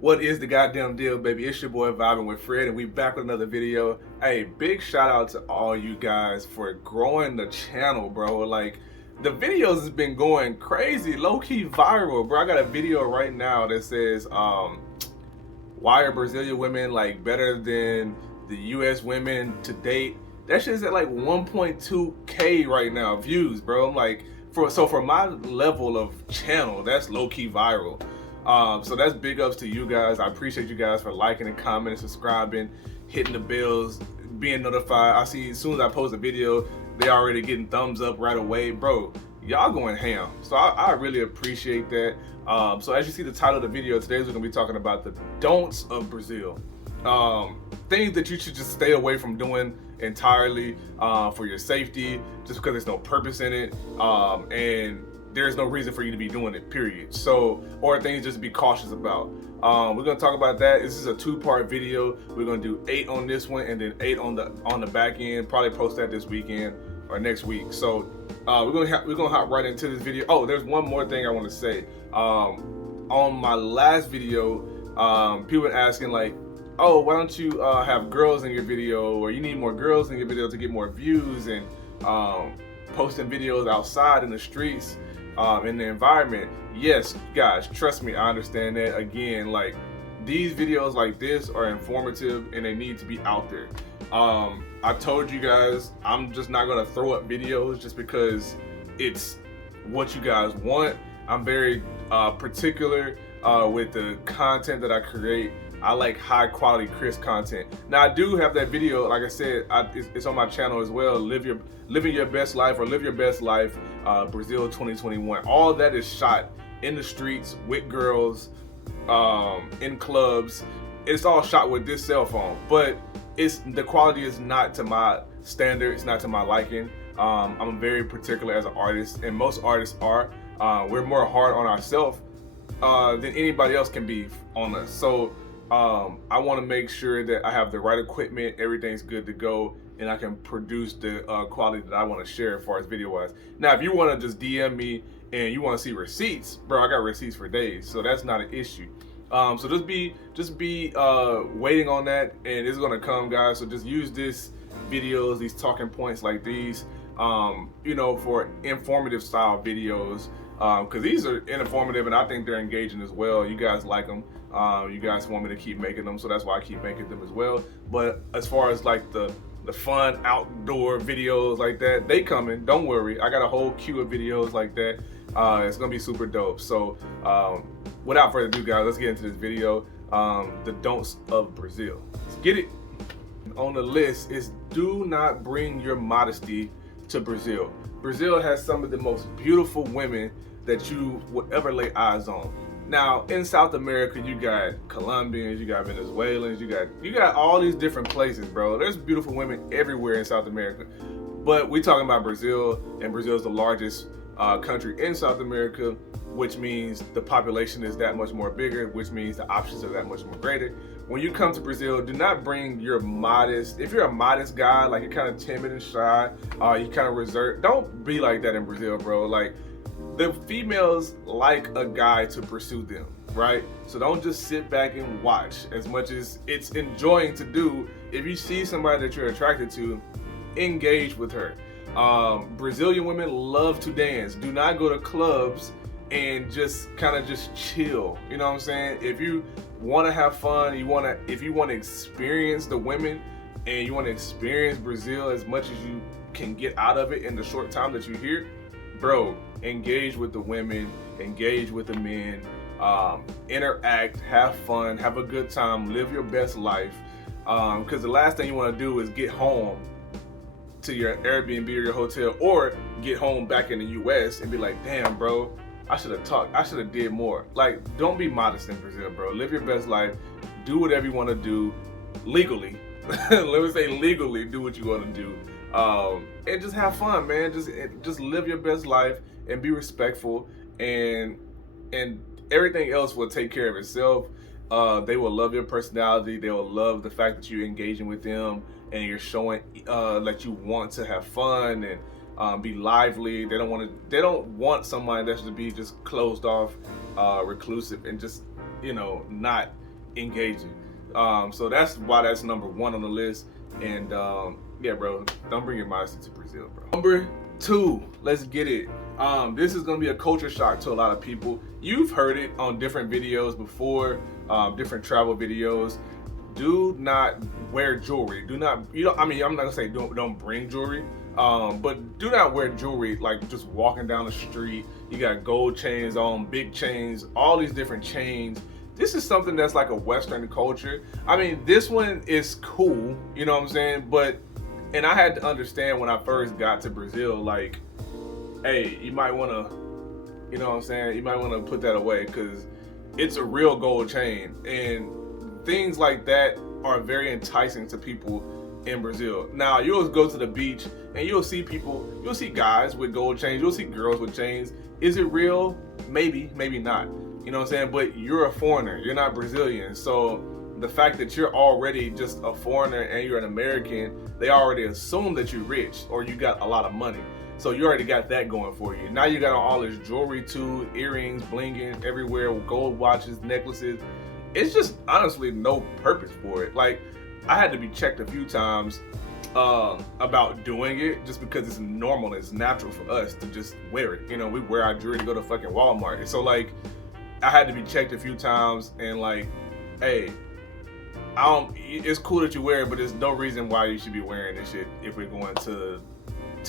What is the goddamn deal, baby? It's your boy Vibing with Fred, and we back with another video. Hey, big shout out to all you guys for growing the channel, bro. Like, the videos has been going crazy, low-key viral, bro. I got a video right now that says, why are Brazilian women like better than the US women to date? That shit's at like 1.2K right now views, bro. I'm like, for my level of channel, that's low-key viral. So that's big ups to you guys. I appreciate you guys for liking and commenting, subscribing, hitting the bells, being notified. I see as soon as I post a video, they already getting thumbs up right away. Bro, y'all going ham. So I really appreciate that. So as you see the title of the video, today we're gonna be talking about the don'ts of Brazil. Things that you should just stay away from doing entirely for your safety, just because there's no purpose in it. And there's no reason for you to be doing it, period. So, or things just to be cautious about. We're gonna talk about that. This is a two-part video. We're gonna do 8 on this one and then 8 on the back end. Probably post that this weekend or next week. So we're gonna hop right into this video. Oh, there's one more thing I want to say. On my last video, people were asking like, oh, why don't you have girls in your video, or you need more girls in your video to get more views, and posting videos outside in the streets, in the environment. Yes, guys, trust me, I understand that. Again, like, these videos like this are informative and they need to be out there. I told you guys I'm just not gonna throw up videos just because it's what you guys want. I'm very particular with the content that I create. I like high quality, crisp content. Now, I do have that video, like I said, it's on my channel as well. Living your best life, or live your best life, Brazil 2021. All that is shot in the streets with girls, in clubs. It's all shot with this cell phone, but the quality is not to my standard. It's not to my liking. I'm very particular as an artist, and most artists are. We're more hard on ourselves than anybody else can be on us. So I want to make sure that I have the right equipment, everything's good to go, and I can produce the quality that I want to share as far as video wise. Now, if you want to just DM me and you want to see receipts, bro, I got receipts for days, so that's not an issue. So just be waiting on that, and it's gonna come, guys. So just use these videos, these talking points like these, you know, for informative style videos, because these are informative and I think they're engaging as well. You guys like them. You guys want me to keep making them, so that's why I keep making them as well. But as far as like the fun outdoor videos like that, they coming, don't worry. I got a whole queue of videos like that. It's gonna be super dope. So without further ado, guys, let's get into this video. The don'ts of Brazil. Let's get it. On the list is do not bring your modesty to Brazil. Brazil has some of the most beautiful women that you would ever lay eyes on. Now, in South America, you got Colombians, you got Venezuelans, you got all these different places, bro. There's beautiful women everywhere in South America. But we talking about Brazil, and Brazil is the largest country in South America, which means the population is that much more bigger, which means the options are that much more greater. When you come to Brazil, do not bring your modest. If you're a modest guy, like you're kind of timid and shy, you kind of reserved, don't be like that in Brazil, bro. Like, the females like a guy to pursue them, right? So don't just sit back and watch. As much as it's enjoying to do, if you see somebody that you're attracted to, engage with her. Brazilian women love to dance. Do not go to clubs and just kind of just chill. You know what I'm saying? If you want to have fun, if you want to experience the women, and you want to experience Brazil as much as you can get out of it in the short time that you're here, bro, engage with the women, engage with the men, interact, have fun, have a good time, live your best life. Because the last thing you want to do is get home to your Airbnb or your hotel, or get home back in the US and be like, damn, bro, I should have did more. Like, don't be modest in Brazil, bro. Live your best life. Do whatever you want to do legally. Let me say legally, do what you want to do. And just have fun, man. Just live your best life and be respectful, and everything else will take care of itself. They will love your personality. They will love the fact that you're engaging with them and you're showing that you want to have fun and be lively. They don't want somebody that's to be just closed off, reclusive, and just, you know, not engaging. So that's why that's number one on the list. And yeah, bro, don't bring your modesty to Brazil, bro. Number two, let's get it. This is gonna be a culture shock to a lot of people. You've heard it on different videos before, different travel videos. Do not wear jewelry. Do not, I mean, I'm not gonna say don't bring jewelry, but do not wear jewelry like just walking down the street. You got gold chains on, big chains, all these different chains. This is something that's like a Western culture. I mean, this one is cool, you know what I'm saying? And I had to understand when I first got to Brazil, like, hey, you might wanna, you know what I'm saying? You might wanna put that away because it's a real gold chain. And things like that are very enticing to people in Brazil. Now, you'll go to the beach and you'll see guys with gold chains, you'll see girls with chains. Is it real? Maybe, maybe not. You know what I'm saying? But you're a foreigner, you're not Brazilian. So the fact that you're already just a foreigner and you're an American, they already assume that you're rich or you got a lot of money. So you already got that going for you. Now you got all this jewelry too, earrings, blinging everywhere, gold watches, necklaces. It's just honestly no purpose for it. Like, I had to be checked a few times about doing it just because it's normal, it's natural for us to just wear it. You know, we wear our jewelry to go to fucking Walmart. And so like, I had to be checked a few times and like, hey, it's cool that you wear it, but there's no reason why you should be wearing this shit if we're going to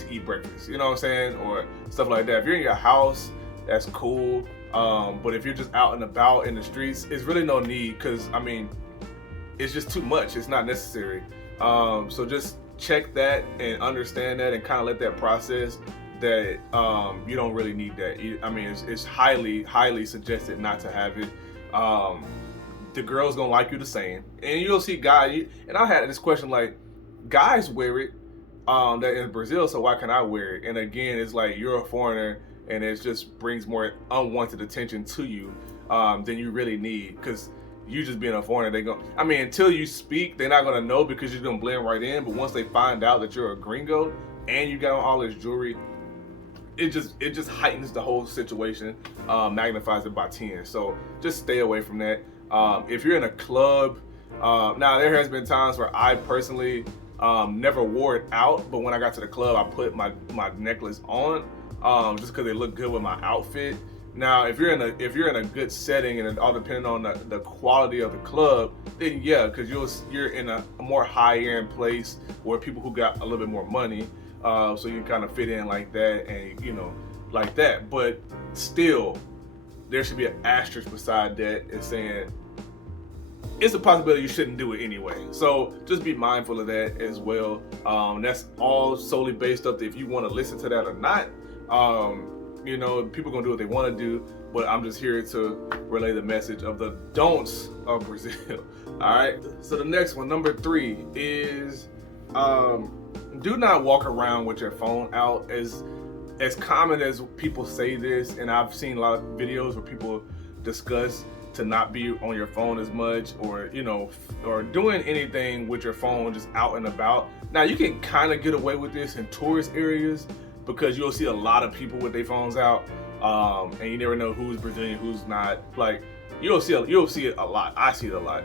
eat breakfast. You know what I'm saying? Or stuff like that. If you're in your house, that's cool. But if you're just out and about in the streets, it's really no need because, I mean, it's just too much. It's not necessary. So just check that and understand that and kind of let that process that you don't really need that. I mean, it's highly, highly suggested not to have it. The girl's gonna like you the same. And you'll see guys, and I had this question like, guys wear it that in Brazil, so why can't I wear it? And again, it's like you're a foreigner and it just brings more unwanted attention to you than you really need. Because you just being a foreigner, I mean, until you speak, they're not gonna know because you're gonna blend right in. But once they find out that you're a gringo and you got on all this jewelry, it just heightens the whole situation, magnifies it by 10. So just stay away from that. If you're in a club, now there has been times where I personally never wore it out, but when I got to the club, I put my necklace on just because it looked good with my outfit. Now, if you're in a good setting and it all depending on the quality of the club, then yeah, because you're in a more high-end place where people who got a little bit more money, so you kind of fit in like that and like that. But still, there should be an asterisk beside that and saying it's a possibility you shouldn't do it anyway. So just be mindful of that as well. That's all solely based up to if you want to listen to that or not. People gonna do what they want to do, but I'm just here to relay the message of the don'ts of Brazil. All right. So the next one, number 3, is do not walk around with your phone out. As common as people say this, and I've seen a lot of videos where people discuss to not be on your phone as much, or or doing anything with your phone just out and about. Now you can kind of get away with this in tourist areas because you'll see a lot of people with their phones out, and you never know who's Brazilian, who's not. Like you'll see it a lot. I see it a lot.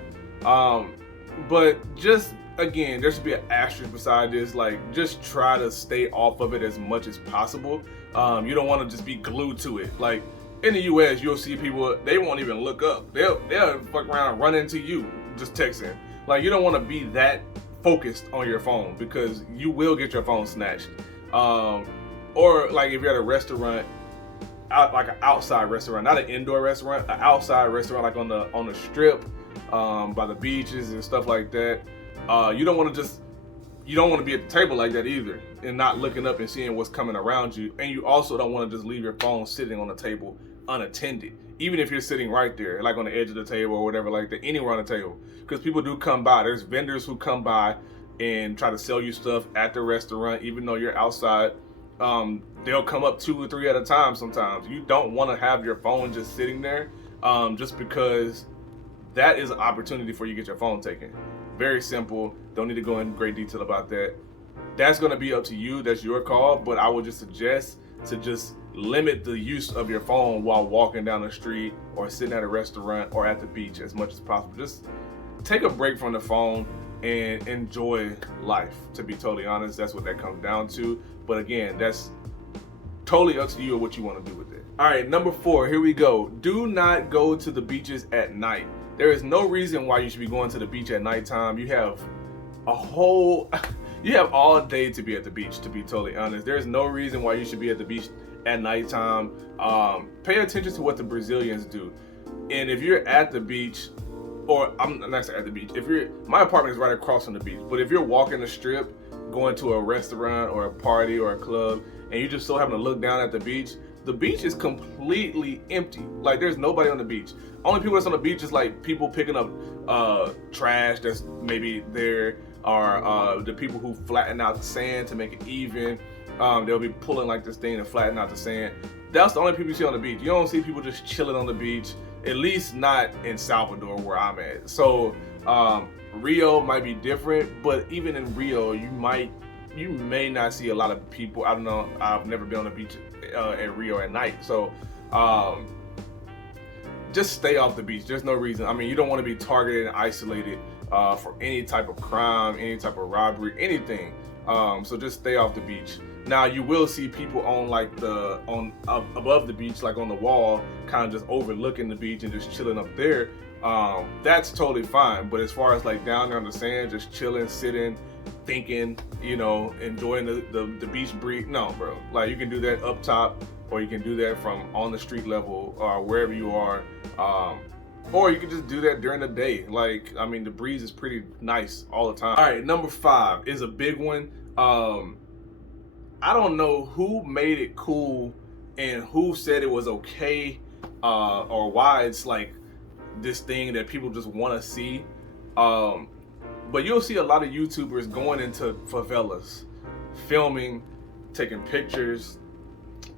But just again, there should be an asterisk beside this. Like, just try to stay off of it as much as possible. You don't want to just be glued to it. Like in the US, you'll see people, they won't even look up. They'll fuck around and run into you just texting. Like, you don't want to be that focused on your phone because you will get your phone snatched. Or like if you're at a restaurant, like an outside restaurant, not an indoor restaurant, an outside restaurant, like on the strip, by the beaches and stuff like that. You don't want to be at the table like that either and not looking up and seeing what's coming around you. And you also don't want to just leave your phone sitting on the table unattended, even if you're sitting right there, like on the edge of the table or whatever like that, anywhere on the table. Because people do come by. There's vendors who come by and try to sell you stuff at the restaurant, even though you're outside. They'll come up 2 or 3 at a time sometimes. You don't want to have your phone just sitting there, just because that is an opportunity for you to get your phone taken. Very simple. Don't need to go in great detail about that. That's going to be up to you. That's your call. But I would just suggest to just limit the use of your phone while walking down the street or sitting at a restaurant or at the beach as much as possible. Just take a break from the phone and enjoy life. To be totally honest, that's what that comes down to. But again, that's totally up to you or what you want to do with it. All right, number 4, here we go. Do not go to the beaches at night. There is no reason why you should be going to the beach at nighttime. You have all day to be at the beach, to be totally honest. There's no reason why you should be at the beach at nighttime. Pay attention to what the Brazilians do. And if you're at the beach, or I'm not saying at the beach, my apartment is right across from the beach, but if you're walking the strip, going to a restaurant or a party or a club, and you just so happen to look down at the beach is completely empty. Like, there's nobody on the beach. Only people that's on the beach is like people picking up trash that's maybe there, or the people who flatten out the sand to make it even. They'll be pulling like this thing to flatten out the sand. That's the only people you see on the beach. You don't see people just chilling on the beach, at least not in Salvador where I'm at. So Rio might be different, but even in Rio, you may not see a lot of people. I don't know, I've never been on the beach at Rio at night. So just stay off the beach. There's no reason. I mean, you don't want to be targeted and isolated for any type of crime, any type of robbery, anything. So just stay off the beach. Now you will see people on like above the beach, like on the wall, kind of just overlooking the beach and just chilling up there. That's totally fine. But as far as like down there on the sand, just chilling, sitting, thinking, enjoying the beach breeze, no, bro. Like, you can do that up top, or you can do that from on the street level or wherever you are. Or you can just do that during the day. Like, I mean, the breeze is pretty nice all the time. All right, number 5 is a big one. I don't know who made it cool and who said it was okay, or why it's like this thing that people just want to see. But you'll see a lot of YouTubers going into favelas, filming, taking pictures.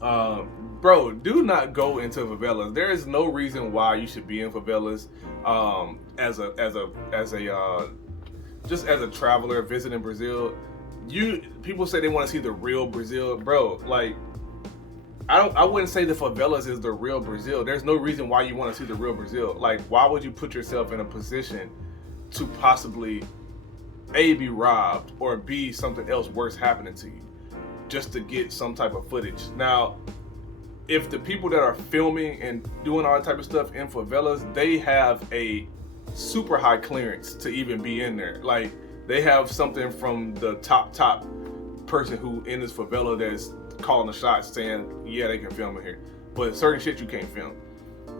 Bro, do not go into favelas. There is no reason why you should be in favelas. Just as a traveler visiting Brazil, people say they want to see the real Brazil, bro. Like, I wouldn't say the favelas is the real Brazil. There's no reason why you want to see the real Brazil. Like, why would you put yourself in a position to possibly A, be robbed, or B, something else worse happening to you just to get some type of footage? Now, if the people that are filming and doing all that type of stuff in favelas, they have a super high clearance to even be in there. Like, they have something from the top person who in this favela that's calling the shots, saying, yeah, they can film in here. But certain shit you can't film.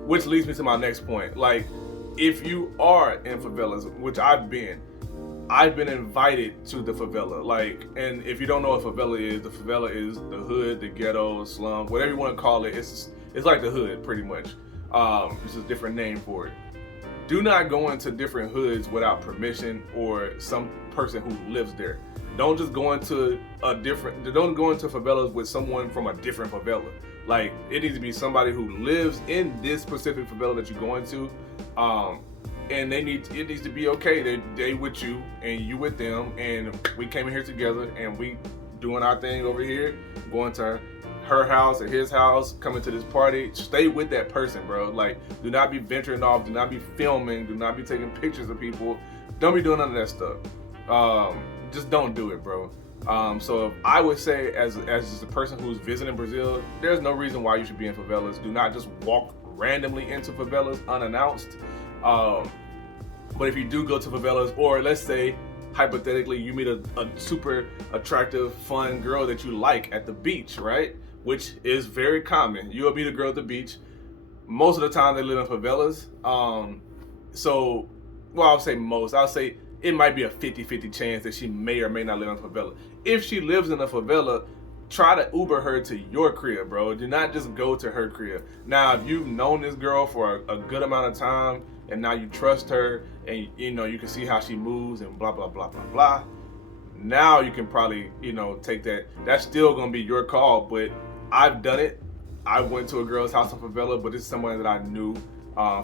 Which leads me to my next point. Like, if you are in favelas, which I've been invited to the favela. Like, and if you don't know what favela is, the favela is the hood, the ghetto, slum, whatever you want to call it. It's like the hood, pretty much. It's a different name for it. Do not go into different hoods without permission or some person who lives there. Don't just go into favelas with someone from a different favela. Like, it needs to be somebody who lives in this specific favela that you're going to. And it needs to be okay. They with you and you with them, and we came in here together and we doing our thing over here, going to her house or his house, coming to this party. Stay with that person, bro. Like, do not be venturing off, do not be filming, do not be taking pictures of people. Don't be doing none of that stuff. Just don't do it, bro. So if I would say, as a person who's visiting Brazil, there's no reason why you should be in favelas. Do not just walk randomly into favelas unannounced. But if you do go to favelas, or let's say hypothetically you meet a super attractive, fun girl that you like at the beach, right? Which is very common. You'll meet a girl at the beach. Most of the time they live in favelas. I'll say most. I'll say it might be a 50-50 chance that she may or may not live in a favela. If she lives in a favela, try to Uber her to your crib, bro. Do not just go to her crib. Now, if you've known this girl for a good amount of time, and now you trust her, and you can see how she moves and blah, blah, blah, blah, blah. Now you can probably, take that. That's still gonna be your call, but I've done it. I went to a girl's house in favela, but this is someone that I knew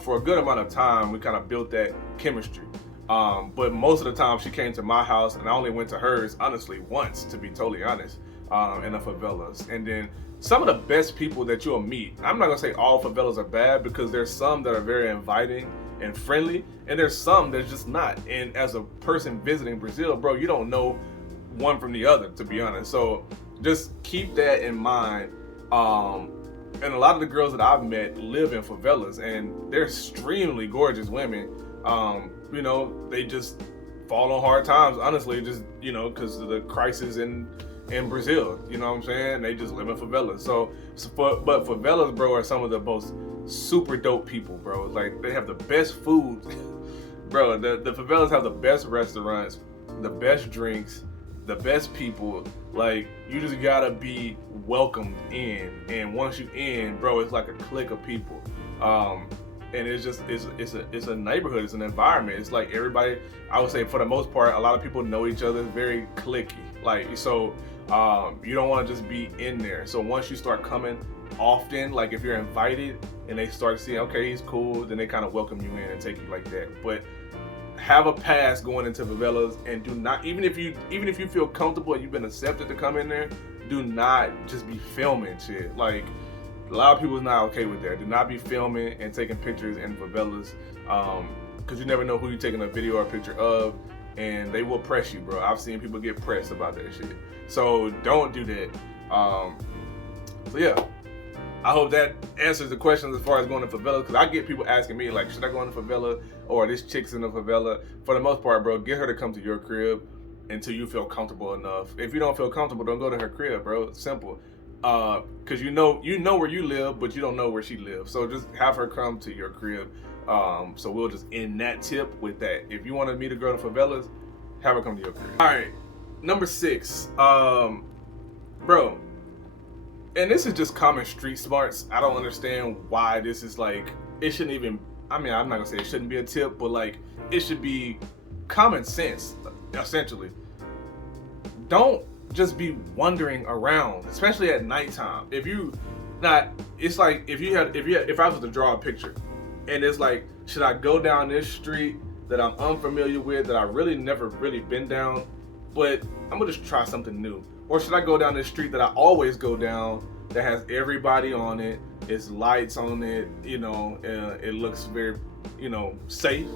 for a good amount of time. We kind of built that chemistry. But most of the time she came to my house, and I only went to hers, honestly, once, to be totally honest. in the favelas. And then some of the best people that you'll meet, I'm not gonna say all favelas are bad, because there's some that are very inviting and friendly, and there's some that's just not. And as a person visiting Brazil, bro, you don't know one from the other, to be honest. So just keep that in mind. And a lot of the girls that I've met live in favelas, and they're extremely gorgeous women. You know, they just fall on hard times, honestly, just, you know, because of the crisis in Brazil, you know what I'm saying? They just live in favelas. But favelas, bro, are some of the most super dope people, bro. Like, they have the best food. Bro, the favelas have the best restaurants, the best drinks, the best people. Like, you just gotta be welcomed in. And once you in, bro, it's like a clique of people. And it's just, it's a neighborhood, it's an environment. It's like everybody, I would say for the most part, a lot of people know each other. It's very cliquey. Like, so you don't want to just be in there. So once you start coming often, like if you're invited and they start seeing, okay, he's cool, then they kind of welcome you in and take you like that. But have a pass going into favelas, and do not, even if you feel comfortable and you've been accepted to come in there, do not just be filming shit. Like, a lot of people is not okay with that. Do not be filming and taking pictures in favelas, because you never know who you're taking a video or a picture of, and they will press you, bro. I've seen people get pressed about that shit. So don't do that. So yeah, I hope that answers the questions as far as going to favela, because I get people asking me, like, should I go in the favela, or this chick's in the favela? For the most part, bro, get her to come to your crib until you feel comfortable enough. If you don't feel comfortable, don't go to her crib, bro. It's simple. Because you know where you live, but you don't know where she lives. So just have her come to your crib. So we'll just end that tip with that. If you want to meet a girl in favelas, have her come to your crib. All right, number 6, bro. And this is just common street smarts. I don't understand why this is like, it shouldn't even, I mean, I'm not gonna say it shouldn't be a tip, but like, it should be common sense, essentially. Don't just be wandering around, especially at nighttime. It's like if I was to draw a picture and it's like, should I go down this street that I'm unfamiliar with, that I really never really been down, but I'm gonna just try something new? Or should I go down this street that I always go down, that has everybody on it, it's lights on it, you know, it looks very, you know, safe?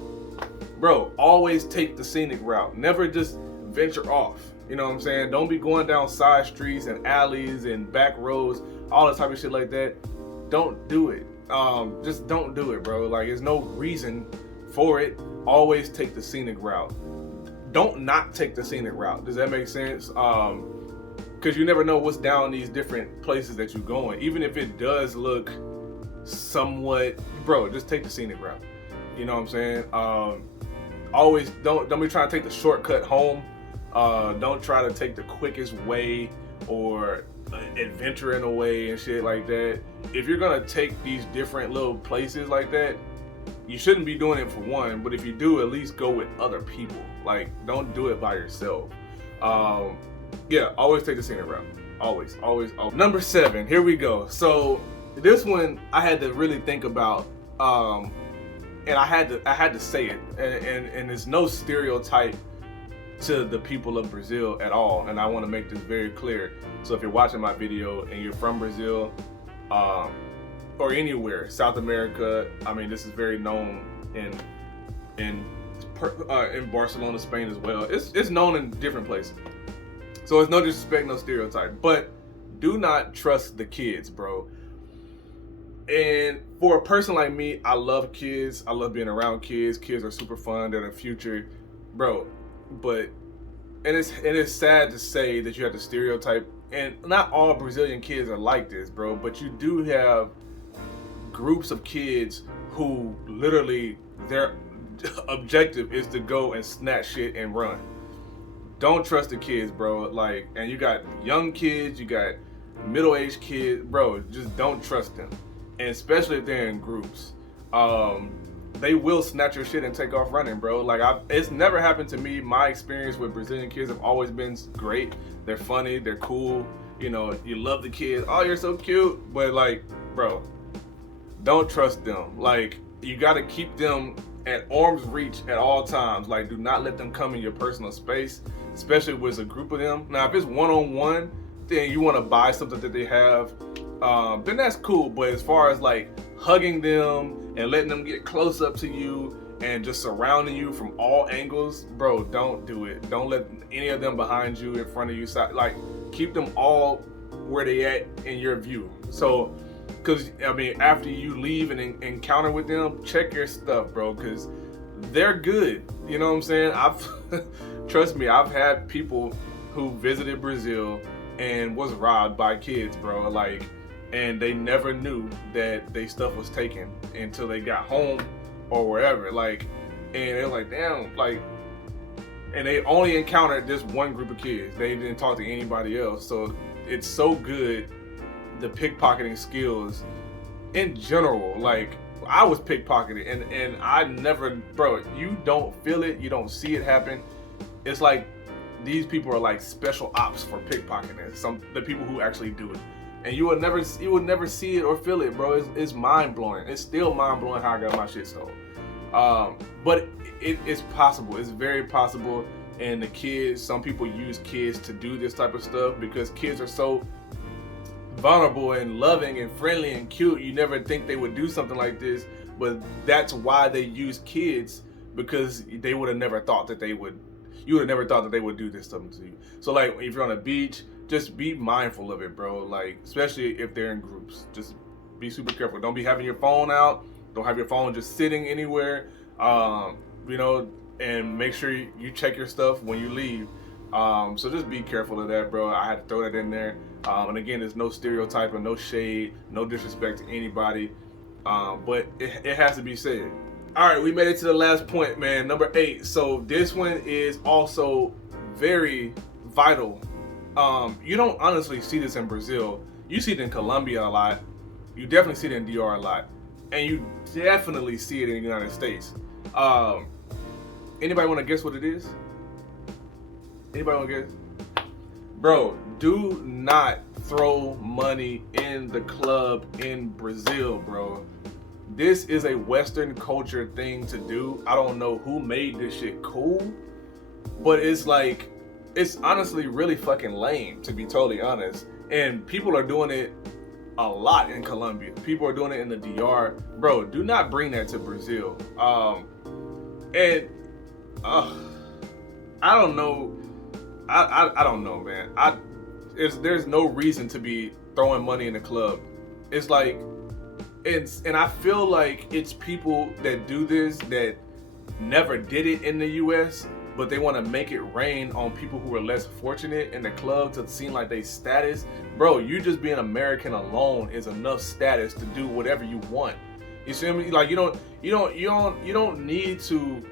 Bro, always take the scenic route. Never just venture off. You know what I'm saying? Don't be going down side streets and alleys and back roads, all that type of shit like that. Don't do it. Just don't do it, bro. Like, there's no reason for it. Always take the scenic route. Don't not take the scenic route. Does that make sense? Because you never know what's down these different places that you're going. Even if it does look somewhat, bro, just take the scenic route. You know what I'm saying? Always don't be trying to take the shortcut home. Don't try to take the quickest way or adventuring away and shit like that. If you're gonna take these different little places like that, you shouldn't be doing it for one, but if you do, at least go with other people. Like, don't do it by yourself. Yeah, always take the scenic route. Always. Number 7, here we go. So this one I had to really think about, and I had to say it, and there's no stereotype to the people of Brazil at all, and I want to make this very clear. So if you're watching my video and you're from Brazil, or anywhere, South America, I mean, this is very known in Barcelona, Spain as well. It's known in different places. So it's no disrespect, no stereotype, but do not trust the kids, bro. And for a person like me, I love kids. I love being around kids. Kids are super fun. They're the future, bro. But it's sad to say that you have to stereotype, and not all Brazilian kids are like this, bro. But you do have groups of kids who literally their objective is to go and snatch shit and run. Don't trust the kids, bro. Like, and you got young kids, you got middle-aged kids, bro. Just don't trust them, and especially if they're in groups. They will snatch your shit and take off running, bro. Like, it's never happened to me. My experience with Brazilian kids have always been great. They're funny, they're cool. You know, you love the kids. Oh, you're so cute. But like, bro, don't trust them. Like, you gotta keep them at arm's reach at all times. Like, do not let them come in your personal space, especially with a group of them. Now, if it's one-on-one, then you want to buy something that they have, then that's cool. But as far as like hugging them and letting them get close up to you and just surrounding you from all angles, bro, don't do it. Don't let any of them behind you, in front of you, like keep them all where they at in your view. So, because I mean, after you leave and encounter with them, check your stuff, bro, because they're good. You know what I'm saying? Trust me, I've had people who visited Brazil and was robbed by kids, bro. Like, and they never knew that their stuff was taken until they got home or wherever. Like, and they're like, damn, like, and they only encountered this one group of kids. They didn't talk to anybody else. So it's so good, the pickpocketing skills in general. Like, I was pickpocketed and I never, bro, you don't feel it, you don't see it happen. It's like these people are like special ops for pickpocketing. The people who actually do it, and you would never see it or feel it, bro. It's mind blowing. It's still mind blowing how I got my shit stolen. But it's possible. It's very possible. And the kids, some people use kids to do this type of stuff because kids are so vulnerable and loving and friendly and cute. You never think they would do something like this, but that's why they use kids, because they would have never thought that they would. You would have never thought that they would do this stuff to you. So like, if you're on a beach, just be mindful of it, bro. Like, especially if they're in groups, just be super careful. Don't be having your phone out. Don't have your phone just sitting anywhere. You know, and make sure you check your stuff when you leave. So just be careful of that, bro. I had to throw that in there. And again, there's no stereotyping, no shade, no disrespect to anybody. But it has to be said. All right, we made it to the last point, man. Number 8. So this one is also very vital. You don't honestly see this in Brazil. You see it in Colombia a lot. You definitely see it in DR a lot. And you definitely see it in the United States. Anybody want to guess what it is? Anybody want to guess? Bro, do not throw money in the club in Brazil, bro. This is a Western culture thing to do. I don't know who made this shit cool, but it's like, it's honestly really fucking lame, to be totally honest. And people are doing it a lot in Colombia. People are doing it in the DR. Bro, do not bring that to Brazil. I don't know. I don't know, man. There's no reason to be throwing money in the club. It's like, and I feel like it's people that do this that never did it in the US, but they want to make it rain on people who are less fortunate in the club to seem like they status. Bro, you just being American alone is enough status to do whatever you want. You see me? Like, you don't need to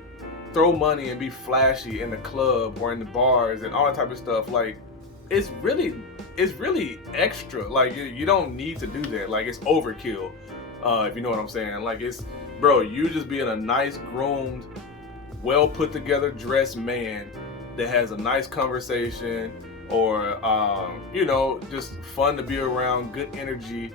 throw money and be flashy in the club or in the bars and all that type of stuff. Like, it's really extra. Like, you don't need to do that. Like, it's overkill, if you know what I'm saying. Like, it's, bro, you just being a nice, groomed, well put together dressed man that has a nice conversation, or you know, just fun to be around, good energy.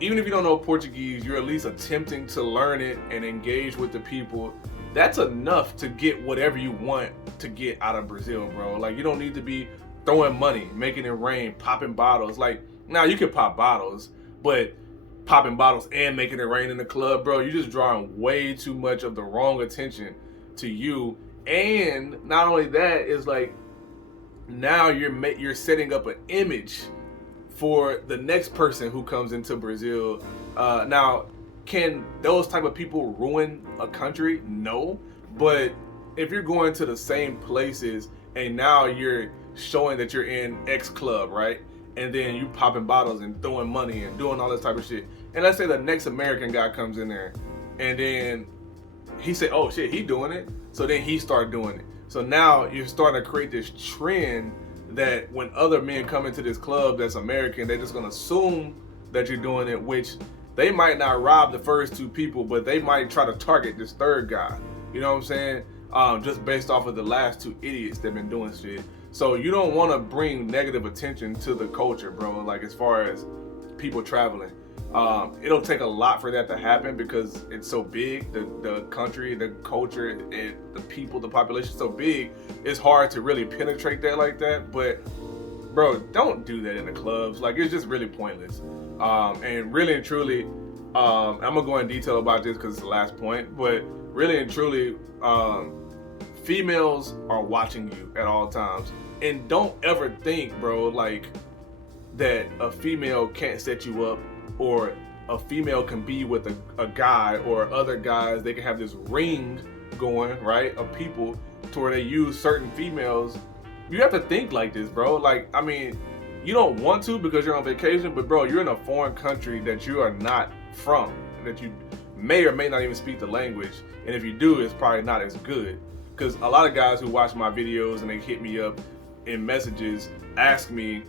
Even if you don't know Portuguese, you're at least attempting to learn it and engage with the people. That's enough to get whatever you want to get out of Brazil, bro. Like, you don't need to be throwing money, making it rain, popping bottles. Like, now you can pop bottles, but popping bottles and making it rain in the club, bro, you're just drawing way too much of the wrong attention to you. And not only that, is like, now you're setting up an image for the next person who comes into Brazil. Now, can those type of people ruin a country? No. But if you're going to the same places and now you're showing that you're in X club, right? And then you popping bottles and throwing money and doing all this type of shit. And let's say the next American guy comes in there and then he said, oh shit, he doing it. So then he started doing it. So now you're starting to create this trend that when other men come into this club that's American, they're just gonna assume that you're doing it, which they might not rob the first two people, but they might try to target this third guy. You know what I'm saying? Just based off of the last two idiots that been doing shit. So you don't want to bring negative attention to the culture, bro. Like, as far as people traveling, it'll take a lot for that to happen because it's so big. The country, the culture, and the people, the population is so big. It's hard to really penetrate that like that. But bro, don't do that in the clubs. Like, it's just really pointless. And really and truly, I'm gonna go in detail about this because it's the last point, but really and truly, females are watching you at all times. And don't ever think, bro, like, that a female can't set you up, or a female can be with a guy, or other guys, they can have this ring going, right, of people to where they use certain females. You have to think like this, bro. Like, I mean, you don't want to because you're on vacation, but bro, you're in a foreign country that you are not from, that you may or may not even speak the language, and if you do, it's probably not as good. Because a lot of guys who watch my videos and they hit me up in messages ask me,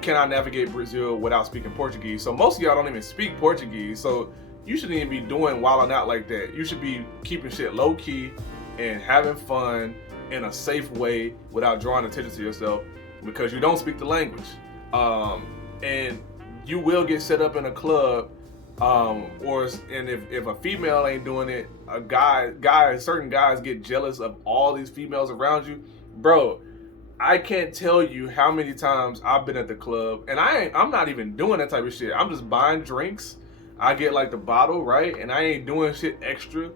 can I navigate Brazil without speaking Portuguese? So most of y'all don't even speak Portuguese, so you shouldn't even be doing wilding out like that. You should be keeping shit low key and having fun in a safe way without drawing attention to yourself, because you don't speak the language. And you will get set up in a club, and if a female ain't doing it, certain guys get jealous of all these females around you. Bro, I can't tell you how many times I've been at the club and I'm not even doing that type of shit. I'm just buying drinks. I get like the bottle, right? And I ain't doing shit extra.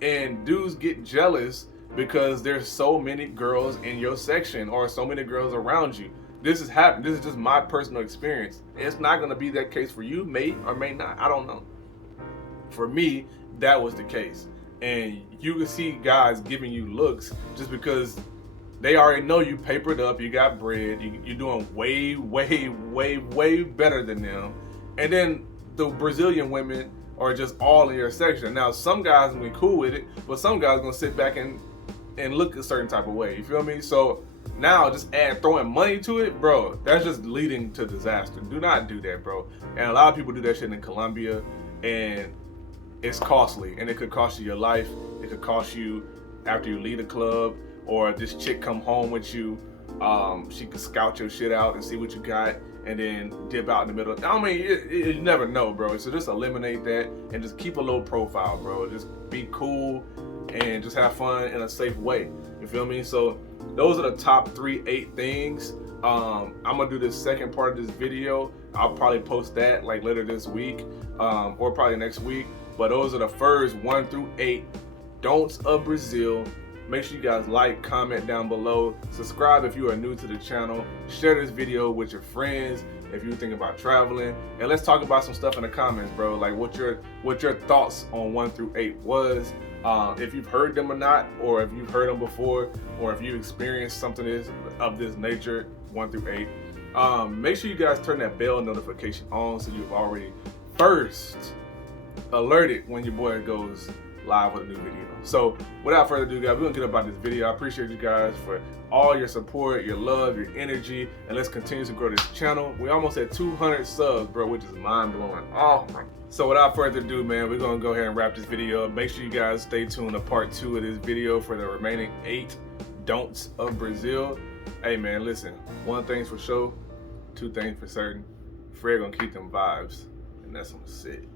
And dudes get jealous because there's so many girls in your section or so many girls around you. This has happened. This is just my personal experience. It's not gonna be that case for you, may or may not. I don't know. For me, that was the case. And you can see guys giving you looks just because they already know you papered up, you got bread, you're doing way, way, way, way better than them. And then the Brazilian women are just all in your section. Now, some guys will be cool with it, but some guys are gonna sit back and look a certain type of way. You feel me? So now just throwing money to it, bro, that's just leading to disaster. Do not do that, bro. And a lot of people do that shit in Colombia, and it's costly, and it could cost you your life. It could cost you after you leave the club, or this chick come home with you. She could scout your shit out and see what you got, and then dip out in the middle. I mean, you never know, bro. So just eliminate that and just keep a low profile, bro. Just be cool and just have fun in a safe way. You feel me? So those are the top 8 things. I'm gonna do this second part of this video. I'll probably post that like later this week, or probably next week. But those are the first 1 through 8 don'ts of Brazil. Make sure you guys like, comment down below, subscribe if you are new to the channel, share this video with your friends if you're thinking about traveling, and let's talk about some stuff in the comments, bro. Like what your thoughts on 1 through 8 was, if you've heard them or not, or if you've heard them before, or if you've experienced something of this nature, 1 through 8. Make sure you guys turn that bell notification on so you've already first alerted when your boy goes live with a new video. So without further ado, guys, we're gonna get about this video. I appreciate you guys for all your support, your love, your energy, and let's continue to grow this channel. We almost at 200 subs, bro, which is mind-blowing. Oh my. So without further ado, man, we're gonna go ahead and wrap this video up. Make sure you guys stay tuned to part 2 of this video for the remaining 8 don'ts of Brazil. Hey man, listen, 1 thing's for sure, 2 things for certain. Fred gonna keep them vibes, and that's on shit.